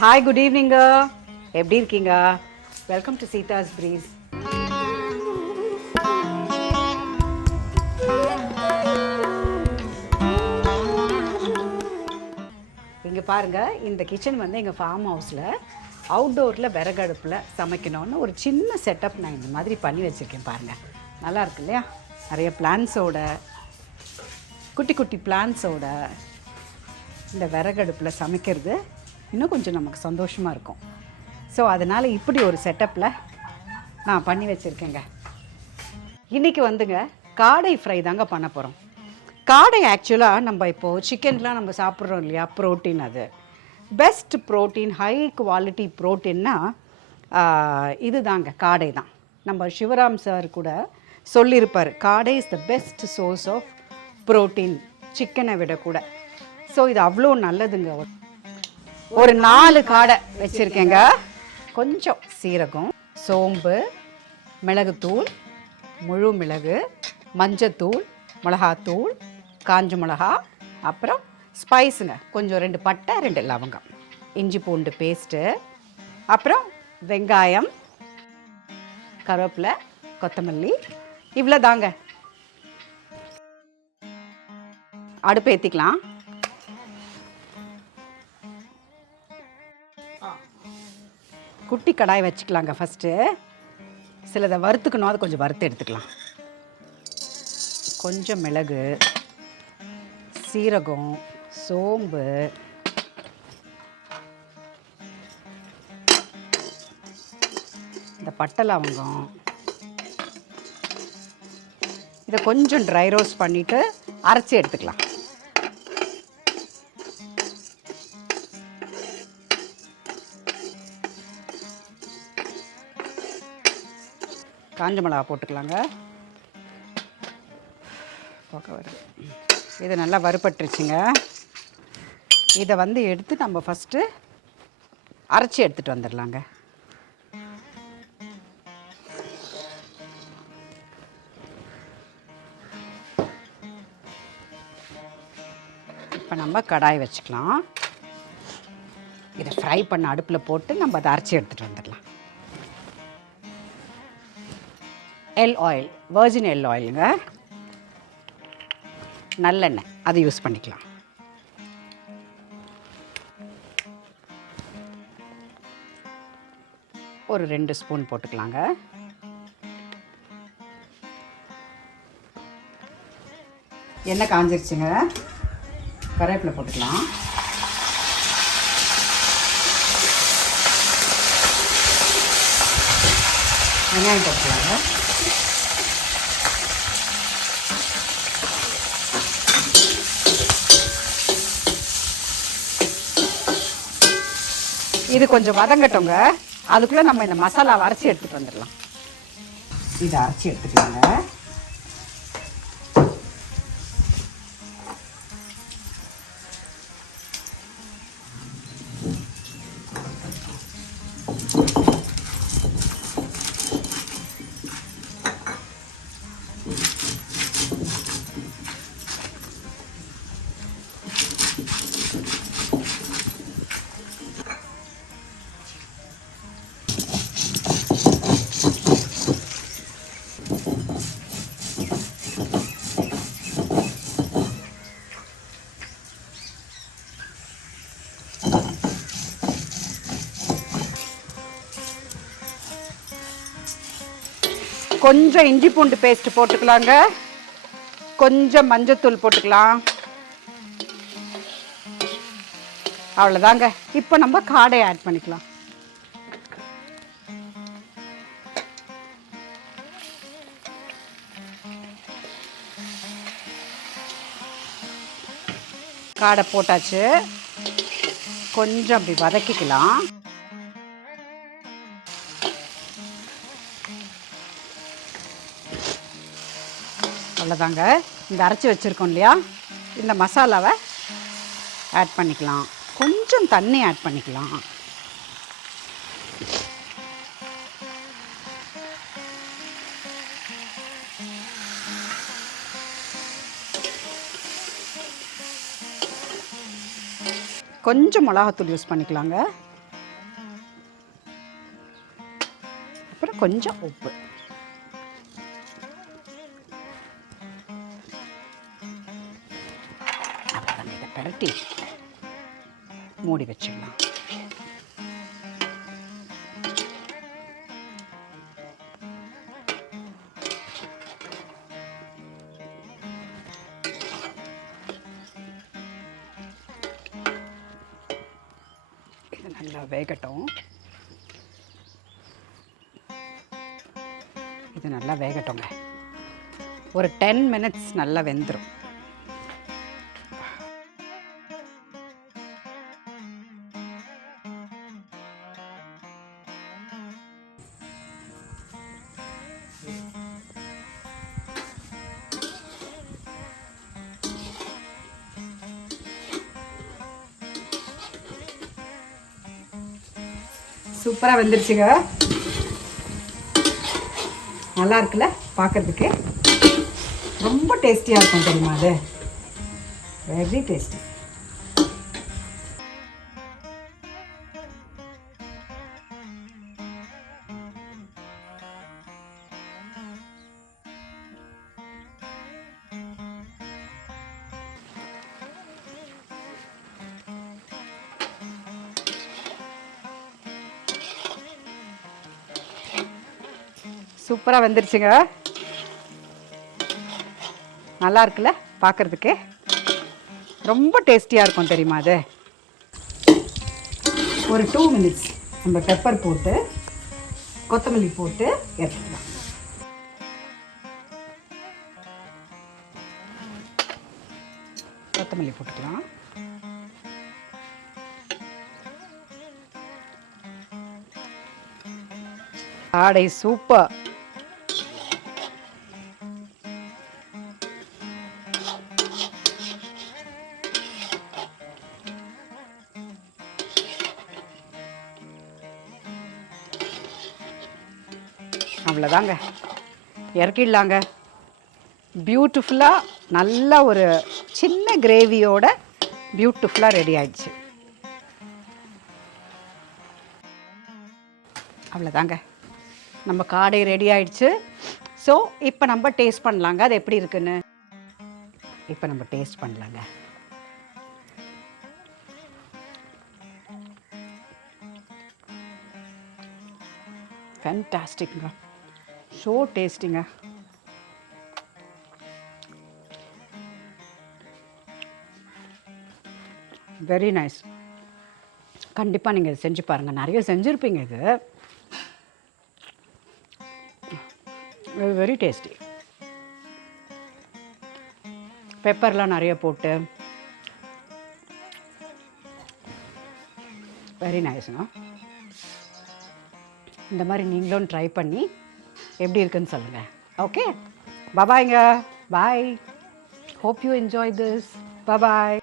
Hi, good ஈவினிங்க. எப்படி இருக்கீங்க? Welcome to Seetha's breeze. இங்கே பாருங்கள், இந்த கிச்சன் வந்து எங்கள் ஃபார்ம் ஹவுஸில் அவுட்டோரில் விறகடுப்பில் சமைக்கணும்னு ஒரு சின்ன செட்டப் நான் இந்த மாதிரி பண்ணி வச்சுருக்கேன். பாருங்கள், நல்லா இருக்கு இல்லையா? நிறைய பிளான்ஸோட, குட்டி குட்டி பிளான்ஸோட இந்த விறகடுப்பில் சமைக்கிறது இன்னும் கொஞ்சம் நமக்கு சந்தோஷமாக இருக்கும். ஸோ அதனால் இப்படி ஒரு செட்டப்பில் நான் பண்ணி வச்சுருக்கேங்க. இன்றைக்கி வந்துங்க காடை ஃப்ரை தாங்க பண்ண போகிறோம். காடை ஆக்சுவலாக நம்ம இப்போது சிக்கன்லாம் நம்ம சாப்பிட்றோம் இல்லையா, ப்ரோட்டீன். அது பெஸ்ட் ப்ரோட்டீன், ஹை குவாலிட்டி ப்ரோட்டீன்னா இது தாங்க, காடை தான். நம்ம சிவராம் சார் கூட சொல்லியிருப்பார், காடை is the best source of protein, சிக்கனை விட கூட. ஸோ இது அவ்வளோ நல்லதுங்க. ஒரு 4 காடை வச்சுருக்கேங்க. கொஞ்சம் சீரகம், சோம்பு, மிளகுத்தூள், முழு மிளகு, மஞ்சத்தூள், மிளகாத்தூள், காஞ்ச மிளகா, அப்புறம் ஸ்பைஸுங்க, கொஞ்சம் 2 பட்டை, 2 லவங்கம், இஞ்சி பூண்டு பேஸ்ட்டு, அப்புறம் வெங்காயம், கருவேப்பிலை, கொத்தமல்லி, இவ்வளோ தாங்க. அடுப்பு ஏற்றிக்கலாம். குட்டி கடாய் வச்சுக்கலாங்க. ஃபஸ்ட்டு சிலதை வறுத்துக்கணும், அது கொஞ்சம் வறுத்து எடுத்துக்கலாம். கொஞ்சம் மிளகு, சீரகம், சோம்பு, இந்த பட்டை லவங்கம், இதை கொஞ்சம் ட்ரை ரோஸ்ட் பண்ணிவிட்டு அரைச்சி எடுத்துக்கலாம். காஞ்ச மிளகா போட்டுக்கலாங்க. இது நல்லா வறுபட்டுருச்சுங்க. இதை வந்து எடுத்து நம்ம ஃபஸ்ட்டு அரைச்சி எடுத்துகிட்டு வந்துடலாங்க. இப்போ நம்ம கடாய் வச்சுக்கலாம். இதை ஃப்ரை பண்ண அடுப்பில் போட்டு நம்ம அதை அரைச்சி எடுத்துகிட்டு வந்துடலாம். எல் ஆயில், வர்ஜின் எல் ஆயிலுங்க, நல்லெண்ணெய், அதை யூஸ் பண்ணிக்கலாம். ஒரு 2 ஸ்பூன் போட்டுக்கலாங்க. எண்ணெய் காஞ்சிருச்சுங்க. கருவேப்பிலை போட்டுக்கலாம். வெங்காயம் போட்டுக்கலாங்க. இது கொஞ்சம் வதங்கட்டோங்க. அதுக்குள்ளே நம்ம இந்த மசாலாவை அரைச்சி எடுத்துகிட்டு வந்துடலாம். இதை அரைச்சி எடுத்துக்கலாங்க. கொஞ்சம் இஞ்சி பூண்டு பேஸ்ட் போட்டுக்கலாங்க. கொஞ்சம் மஞ்சத்தூள் போட்டுக்கலாம். அவ்வளோதாங்க. இப்போ நம்ம காடை ஆட் பண்ணிக்கலாம். காடை போட்டாச்சு. கொஞ்சம் அப்படி வதக்கிக்கலாம். அவ்வளோதாங்க. இந்த அரைச்சி வச்சுருக்கோம் இல்லையா, இந்த மசாலாவை ஆட் பண்ணிக்கலாம். கொஞ்சம் தண்ணி ஆட் பண்ணிக்கலாம். கொஞ்சம் மிளகாத்தூள் யூஸ் பண்ணிக்கலாங்க. கொஞ்சம் உப்பு. அப்புறம் இதை பரட்டி மூடி வச்சிடலாம். இது நல்லா வேகட்டும். இது நல்லா வேகட்டுங்க. ஒரு 10 minutes நல்லா வெந்துடும். சூப்பராக வெந்துருச்சுங்க. நல்லா இருக்குல்ல பார்க்குறதுக்கு? ரொம்ப டேஸ்டியாக இருக்கும் தெரியுமா? அது வெரி டேஸ்டி. சூப்பராக வெந்துருச்சுங்க. நல்லா இருக்குல்ல பார்க்குறதுக்கு? ரொம்ப டேஸ்டியாக இருக்கும் தெரியுமா? அது ஒரு 2 minutes நம்ம பெப்பர் போட்டு கொத்தமல்லி போட்டு இறக்கிக்கலாம். கொத்தமல்லி போட்டுக்கலாம். ஆடை சூப்பர். அவ்வளோதாங்க, இறக்கிடலாங்க. பியூட்டிஃபுல்லாக நல்ல ஒரு சின்ன கிரேவியோட பியூட்டிஃபுல்லாக ரெடி ஆயிடுச்சு. அவ்வளோதாங்க, நம்ம காடை ரெடி ஆயிடுச்சு. ஸோ இப்போ நம்ம டேஸ்ட் பண்ணலாங்க அது எப்படி இருக்குன்னு. இப்போ நம்ம டேஸ்ட் பண்ணலாங்க. ஃபேன்டாஸ்டிக்ங்க, ஸோ டேஸ்டிங்க. Very nice. கண்டிப்பாக நீங்கள் இதை செஞ்சு பாருங்கள். நிறைய செஞ்சுருப்பீங்க. இது வெரி டேஸ்டி. பெப்பர்லாம் நிறைய போட்டு வெரி நைஸ்ங்க. இந்த மாதிரி நீங்களும் ட்ரை பண்ணி எப்படி இருக்குன்னு சொல்லுங்கள். ஓகே, பாய்ங்க. Bye. Hope you enjoy this. Bye.